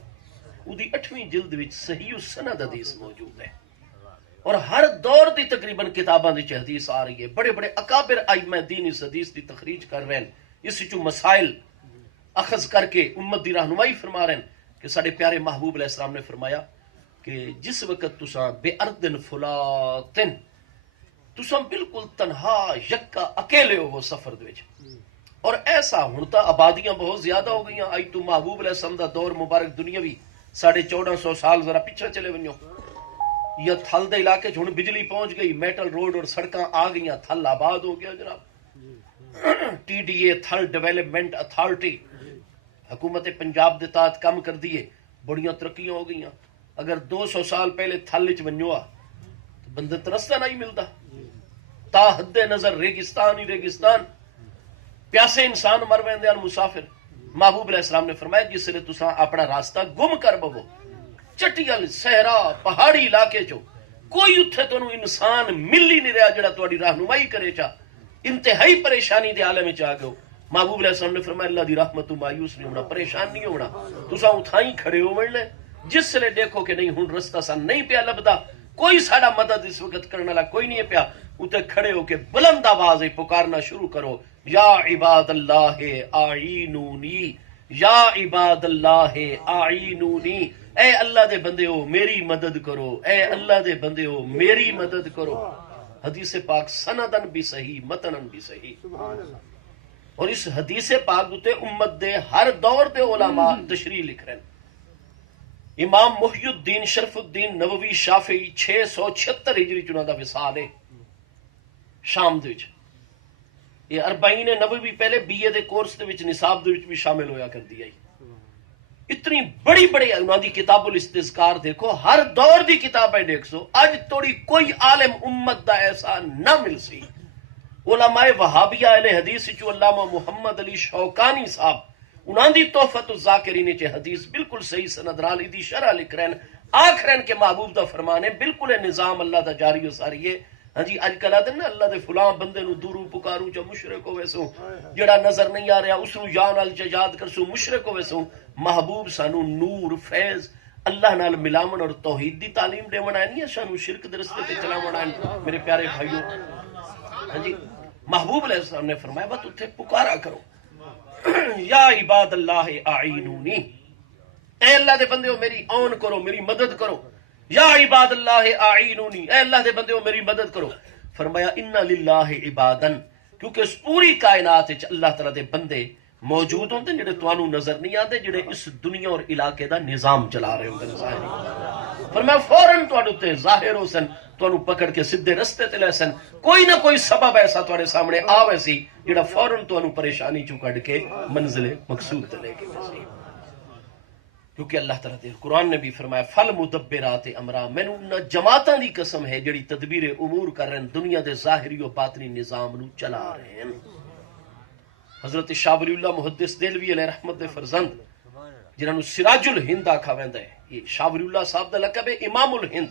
اودی 8ویں جلد وچ صحیح السند حدیث موجود ہے اور ہر دور دی تقریباً کتاباں دی حدیث آ رہی ہے بڑے بڑے اکابر ائمہ دین اس حدیث دی تخریج کر رہے ہیں اس وچوں مسائل اخذ کر کے امت دی رہنمائی فرما رہے ہیں کہ ساڈے پیارے محبوب علیہ السلام نے فرمایا کہ جس وقت تساں بے اردن فلاتن تساں بالکل تنہا یکا اکیلے ہو وہ سفر دے وچ اور ایسا ہن تا آبادیاں بہت زیادہ ہو گئیاں اج تو محبوب علیہ السلام دا دور مبارک دنیاوی 1450 سال ذرا پیچھے چلے ونجو یا تھل دے علاقے ہن بجلی پہنچ گئی میٹل روڈ اور سڑکاں آ گئیاں تھل آباد ہو گیا جناب T D A Thal development authority حکومت پنجاب دے تحت کام کر دیے بڑیاں ترقیاں ہو گئیاں اگر 200 سال پہلے تھل وچ ونجوا تو بندے تے رستہ نہیں ملتا تا حد نظر ریگستان ہی ریگستان پیاسے انسان مر ویندے ہیں مسافر محبوب علیہ السلام نے فرمایا جس لئے تساں اپنا راستہ گم کر بو چٹیل صحرا پہاڑی علاقے چو کوئی اتھے تو انسان مل ہی نہیں رہا جڑا تہاڈی رہنمائی کرے چا انتہائی پریشانی دے عالم وچ آ گئے محبوب علیہ السلام نے فرمایا اللہ دی رحمت تو مایوس نہیں ہونا پریشان نہیں ہونا تساں اتھائی کھڑے ہو لے جس لئے دیکھو کہ نہیں ہن رستہ سان نہیں پیا لبدا کوئی ساڈا مدد اس وقت کرنے والا کوئی نہیں پیا اتنے کھڑے ہو کے بلند آواز پکارنا شروع کرو یا عباد اللہ اعینونی یا عباد اللہ اعینونی اے اللہ دے بندے ہو میری مدد کرو اے اللہ دے بندے ہو میری مدد کرو حدیث پاک سندن بھی صحیح متنن بھی صحیح اور اس حدیث پاک تے امت دے ہر دور دے علماء تشریح لکھ رہے ہیں امام محی الدین شرف الدین نووی شافعی 676 ہجری چنہ دا وصال ہے شام دے وچ یہ 40 نووی پہلے بی اے دے کورس دے وچ نصاب دے وچ بھی شامل ہویا کر دیا اتنی بڑی بڑی انہاں دی کتاب الاستذکار دیکھو ہر دور دی کتاب ہے دیکھ سو اج توڑی کوئی عالم امت دا ایسا نہ مل سی علماء وہابیہ اہل حدیث چو علامہ محمد علی شوکانی صاحب انہاں دی تحفۃ الذاکرین چ حدیث بالکل صحیح سند نال دی شرح لکھ رہے ہیں آخرین کے محبوب دا فرمان ہے بالکل نظام اللہ دا جاری و ساری ہے. ہاں جی اج کل آدھے نا اللہ دے فلاں بندے نو دورو پکارو چا مشرک ہوئے سو جڑا نظر نہیں آ رہا اس نو یا نال یاد کر سو مشرک ہوئے سو. محبوب سانو نور فیض اللہ نال ملاون اور توحید دی تعلیم دے بنائے نہیں سانو شرک دے رستے تے چلا بنائے. میرے پیارے بھائیو ہاں جی محبوب علیہ السلام نے فرمایا بس اتھے پکارا کرو یا عباد اللہ اعینونی اے اللہ دے بندے ہو میری اون کرو میری مدد کرو. یا عباد اللہ اعینونی اے اللہ دے بندے ہو میری مدد کرو. فرمایا ان للہ عبادن کیونکہ اس پوری کائنات وچ اللہ تعالی دے بندے موجود ہوندے جڑے تانوں نظر نہیں آندے جڑے اس دنیا اور علاقے دا نظام چلا رہے ہوندے ظاہری. فرمایا فوراً تواڈے تے ظاہر ہو سن تانوں پکڑ کے سیدھے رستے تے لے سن. کوئی نہ کوئی سبب ایسا تواڈے سامنے آوے سی جڑا فوراً تانوں پریشانی چوں کڈ کے منزل مقصود تے لے کے ویسی. کیونکہ اللہ تعالیٰ دے قرآن نے بھی فرمایا فل مدبرات امرا مینوں انہاں جماعتاں دی قسم ہے جڑی تدبیر امور کر رہے ہیں دنیا دے ظاہری و باطنی نظام نو چلا رہے ہیں. حضرت شاہ ولی اللہ محدث دہلوی علیہ رحمت دے فرزند جنہاں نو سراج الہند آکھا ویندا ہے یہ شاہ ولی اللہ صاحب دا لقب ہے امام الہند.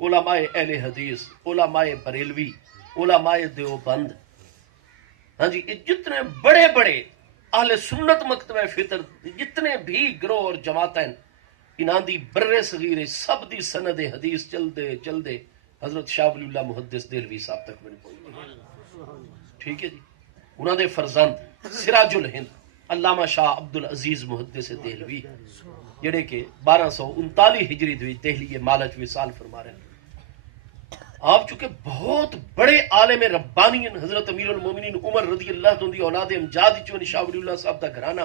علماء اہل حدیث علماء بریلوی علماء دیوبند ہاں جی جتنے بڑے بڑے اہل سنت مکتبہ فطر جتنے بھی گروہ اور جماعتیں انہاں دی برے صغیر سب دی سند حدیث چل دے حضرت شاہ ولی اللہ محدث دہلوی صاحب تک بن پہنچی. ٹھیک ہے جی انہاں دے فرزند سراج الہند علامہ شاہ عبد العزیز محدث دہلوی جڑے کہ 1239 ہجری دہلی مالج وصال فرما رہے ہیں. آپ چونکہ بہت بڑے عالم ربانی ہیں حضرت امیر المومنین عمر رضی اللہ عنہ دی اولاد امجاد چون شاہ ولی اللہ صاحب دا گھرانہ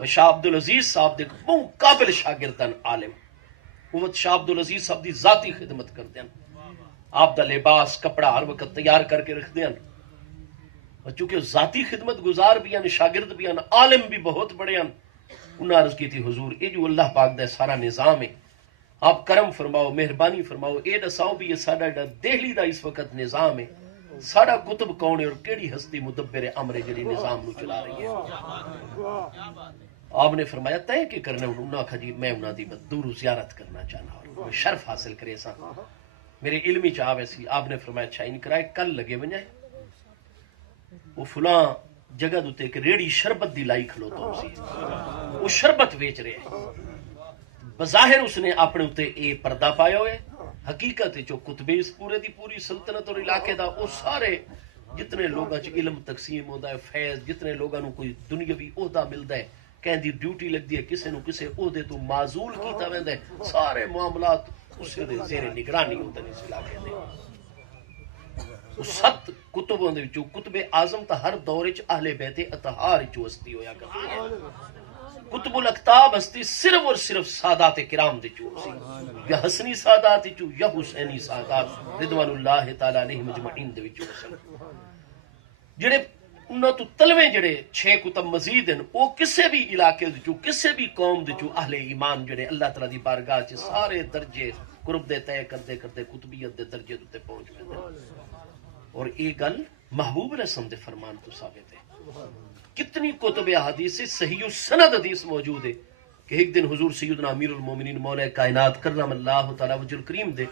و شاہ عبد العزیز صاحب دے بہت قابل شاگردان عالم وہ شاہ عبد العزیز صاحب دی ذاتی خدمت کرتے ہیں. آپ دا لباس کپڑا ہر وقت تیار کر کے رکھتے ہیں اور چونکہ ذاتی خدمت گزار بھی ہیں شاگرد بھی ہیں عالم بھی بہت بڑے ہیں. انہاں عرض کی تھی حضور یہ جو اللہ پاک دا سارا نظام ہے آپ کرم فرماؤ مہربانی فرماؤ اے دساؤ بھی یہ ساڈا دہلی دا اس وقت نظام ہے ساڈا کتب کون ہے اور کیڑی ہستی مدبر امر ہے جڑی نظام نو چلا رہی ہے. آپ نے فرمایا طے کہ کرنے انہاں کہا جی میں انہاں دی دور زیارت کرنا چاہنا اور شرف حاصل کرے سا میرے علمی چاہ ویسی. آپ نے فرمایا اچھا ان کرائے کل لگے ونجائے وہ فلاں جگہ دوتے ایک ریڑی شربت دی لائی کھلوتا اسی وہ شربت ویچ رہے ہیں. بظاہر اس نے اپنے اتے اے پردہ پایا ہوئے حقیقت جو کتبے اس پورے دی پوری سلطنت اور علاقے دا وہ سارے جتنے لوگاں چ علم تقسیم ہوتا ہے فیض جتنے لوگاں نو کوئی دنیاوی عہدہ ملتا ہے کہیں دی ڈیوٹی لگتی ہے کسے نو کسے عہدے تو معزول کیتا ویندا ہے سارے معاملات اسے دے زیر نگرانی ہوندے نے اس علاقے دے. سات کتبوں دے وچوں کتب اعظم تا ہر دور وچ اہل بیت اطہار وچ ہستی ہویا کرتی ہے. کتب الاکتاب ہستی صرف اور صرف سادات کرام دے چوں سی یا حسنی سادات چوں یا حسینی سادات رضوان اللہ تعالی علیہ مجمعین دے وچوں سن. جڑے انہاں تو تلویں جڑے 6 کتب مزید ہیں وہ کسے بھی علاقے دے چوں کسے بھی قوم دے چوں اہل ایمان جڑے اللہ تعالی دی بارگاہ چ سارے درجے قرب دے طے کردے کردے قطبیت دے درجے تے پہنچ ویندے. اور یہ گل محبوب علیہ السلام دے فرمان تو ثابت ہے. کتنی کتب احادیث صحیح سند حدیث موجود ہے کہ ایک دن حضور سیدنا امیر المومنین مولا کائنات کرم اللہ تعالی وجہ الکریم دے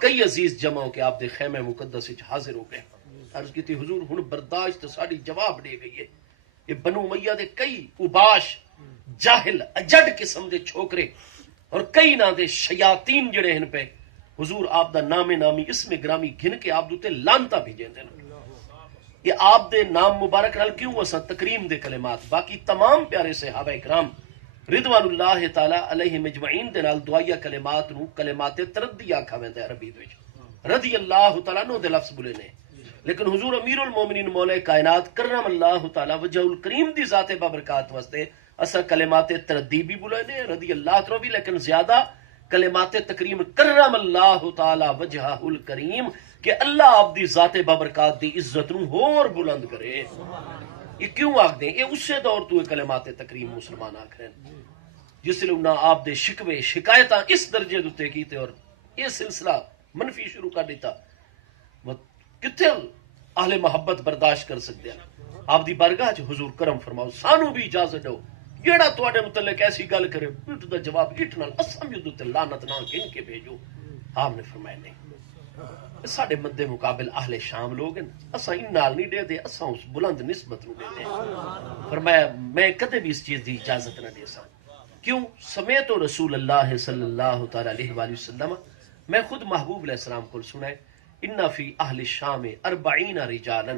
کئی عزیز جمع ہو کے آپ دے خیمہ مقدس وچ حاضر ہو گئے. عرض کی تھی حضور ہن برداشت ساڈی جواب دے گئی ہے. یہ بنو امیہ دے کئی اوباش جاہل اجڑ قسم دے چھوکرے اور کئی نہ دے شیاطین جڑے ہن پہ حضور آپ دا نام نامی اسم گرامی گھن کے آپ دوتے لانتا بھیجیں دینا. یہ آپ دے نام مبارک نال کیوں اسا تکریم دے کلمات باقی تمام پیارے صحابہ کرام رضوان اللہ تعالی علیہ مجمعین دے نال دعائیہ کلمات نو کلمات تردی آکھا ویندا ہے عربی وچ رضی اللہ تعالی عنہ دے لفظ بولے نے. لیکن حضور امیر المومنین مولا کائنات کرم اللہ تعالی وجہ الکریم دی ذات بابرکات واسطے اسا کلمات تردی بھی بولے نے رضی اللہ تعالی بھی لیکن زیادہ کلمات تکریم کرم اللہ تعالی وجہہ الکریم کہ اللہ آپ دی ذات بابرکات دی عزت نو اور بلند کرے. یہ کیوں آکھ دیں یہ اسے دور تو کلمات تکریم مسلمان آکھ رہے ہیں جس لئے انہاں آپ دے شکوے شکایتاں اس درجے دوتے کیتے اور یہ سلسلہ منفی شروع کر دیتا. کتے اہل محبت برداشت کر سکتے ہیں. آپ دی بارگاہ چ حضور کرم فرماؤ سانو بھی اجازت دو جیڑا تواڈے متعلق ایسی گل کرے پیٹ دا جواب اٹ نال اساں بھی تے لعنت نہ کن کے بھیجو. آپ نے فرمایا نہیں ساڈے مدے مقابل اہل شام لوگ ہیں اساں ان نال نہیں دے دے اساں اس بلند نسبت نو دے دے. فرمایا میں کدے بھی اس چیز دی اجازت نہ دے سا. کیوں؟ سمیت رسول اللہ صلی اللہ تعالی علیہ وآلہ وسلم میں خود محبوب علیہ السلام کو سنا ہے ان فی اہل الشام 40 رجالا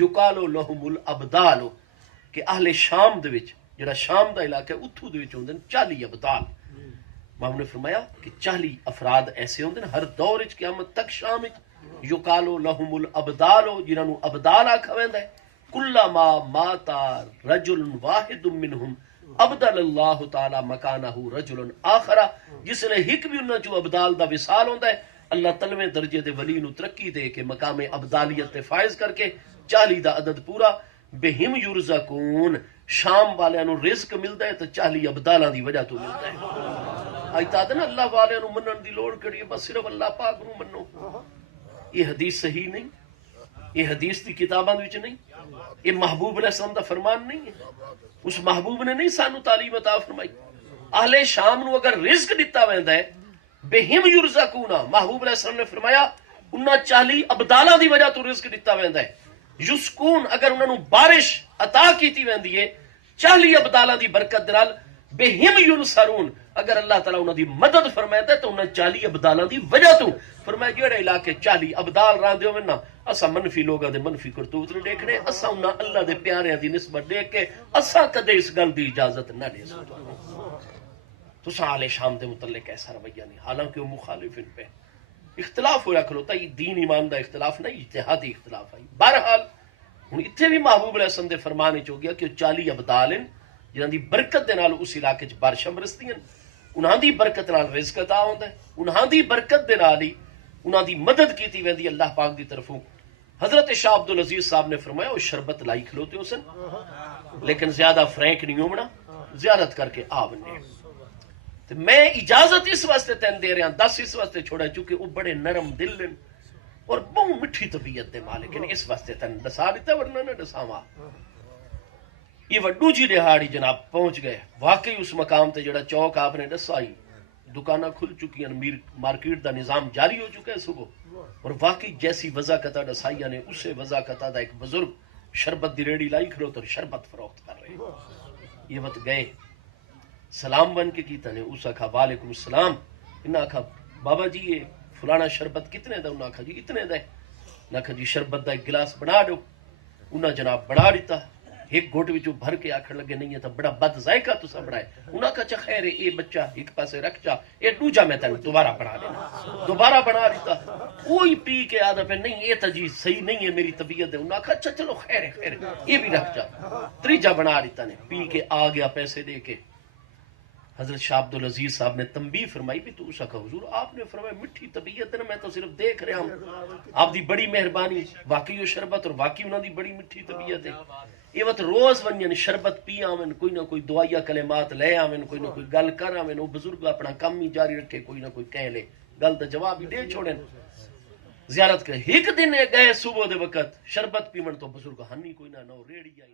یقال لهم الابدال کہ اہل شام دے وچ جڑا شام دا علاقہ ہے اتھو دے وچ ہوندے 40 ابدال. محمد نے فرمایا کہ 40 افراد ایسے ہوندے ہر دور وچ قیامت تک شام وچ یقال لهم الابدال جنہاں نو ابدال آکھا ویندا ہے. کلما مات رجل واحد منهم ابدل اللہ تعالی مکانہ رجل آخر جس نے ہک بھی انہاں چوں ابدال دا وصال ہوندا ہے اللہ تلویں درجے دے ولی نو ترقی دے کے مقام ابدالیت تے فائز کر کے 40 دا عدد پورا. بہم یرزقون شام والیاں نو رزق ملدا ہے تے 40 ابدالاں دی وجہ تو ملدا ہے. اج تا نا اللہ والیاں نو منن دی لوڑ کڑی ہے بس صرف اللہ پاک نو منو. یہ حدیث صحیح نہیں, یہ حدیث دی کتاباں وچ نہیں, یہ محبوب علیہ السلام دا فرمان نہیں ہے. اس محبوب نے نہیں سانو تعلیم عطا فرمائی. اہل شام نو اگر رزق دتا ویندا ہے بہم یرزقون محبوب علیہ السلام نے فرمایا انہاں 40 ابدالاں دی وجہ تو رزق دتا ویندا ہے. یسکون اگر انہاں نو بارش عطا کیتی ویندی ہے 40 ابدالاں دی برکت نال. بہم ینصرون اگر اللہ تعالی انہاں دی مدد فرمائے تے انہاں 40 ابدالاں دی وجہ تو فرمایا جڑے علاقے 40 ابدال راندے ہوے نا اساں منفی لوگاں دے منفی کرتوت نہیں دیکھنے اساں انہاں اللہ دے پیاریاں دی نسبت دیکھ کے اساں کدے اس گل دی اجازت نہ دے سکتے. تساں اہل شام دے متعلق ایسا رویہ نہیں حالانکہ وہ مخالف ان پہ اختلاف ہوا کھلوتا. یہ دین ایمان دا اختلاف نہیں اجتہادی اختلاف ہے. بہرحال ہن اتنے بھی محبوب علیہ السلام دے فرمان وچ ہو گیا کہ 40 ابدال ہیں جنہاں دی برکت دے نال اس علاقے چ بارشاں برسدیاں, انہاں دی برکت نال رزق عطا ہوندا ہے, انہاں دی برکت دے نال ہی انہاں دی مدد کیتی ویندی اللہ پاک دی طرفوں. حضرت شاہ عبد العزیز صاحب نے فرمایا وہ شربت لائی کھلوتے ہو سن لیکن زیادہ فرینک نہیں ہونا زیارت کر کے آ بنے. تو میں اجازت اس واسطے تین دے رہا 10 اس واسطے چھوڑا چونکہ وہ بڑے نرم دل ہیں اور بہت مٹھی طبیعت دے مالک ہیں اس واسطے تین دسا دیتا ورنہ نہ دساواں. یہ وڈو جی دہاڑی جناب پہنچ گئے. واقعی اس مقام تے جڑا چوک آپ نے دسائی دکاناں کھل چکی ہیں مارکیٹ دا نظام جاری ہو چکا ہے صبح اور واقعی جیسی وضاقتہ دسائیاں نے اسے وضاقتہ دا ایک بزرگ شربت دی ریڑی لائی کھلو تو شربت فروخت کر رہے ہیں. یہ وقت گئے سلام بن کے کیتا نے اس آکھا وعلیکم السلام. انہاں آکھا بابا جی یہ فلانا شربت کتنے دا؟ انہاں آکھا جی اتنے دا ہے. انہاں آکھا جی شربت دا ایک گلاس بنا دو. انہاں جناب بنا دیتا. ایک گھوٹ وچوں بھر کے آکھن لگے نہیں ہے تو بڑا بد ذائقہ تساں بنائے. انہاں آکھا اچھا خیر اے بچہ ایک پاسے رکھ جا اے دوجا میں تینوں دوبارہ بنا دینا. دوبارہ بنا دیتا. کوئی پی کے آدھا پہ نہیں یہ تو جی صحیح نہیں ہے میری طبیعت ہے. انہاں آکھا اچھا چلو خیر ہے خیر ہے یہ بھی رکھ جا. تیجا بنا دیتا نے پی کے آ گیا پیسے دے کے. حضرت شاہ عبد العزیز صاحب نے تنبیہ فرمائی بھی تو اسا کہا حضور آپ نے فرمایا مٹھی طبیعت ہے نا میں تو صرف دیکھ رہا ہوں آپ دی بڑی مہربانی واقعی وہ شربت اور واقعی انہوں دی بڑی مٹھی طبیعت ہے. یہ وقت روز ونجن شربت پی آویں کوئی نہ کوئی دعائیا کلمات لے آویں کوئی نہ کوئی گل کر آویں وہ بزرگ اپنا کام ہی جاری رکھے کوئی نہ کوئی کہہ لے گل دا جواب ہی دے چھوڑیں. زیارت کر ایک دن گئے صبح دے وقت شربت پیون تو بزرگ ہنی کوئی نہ ریڑی آئی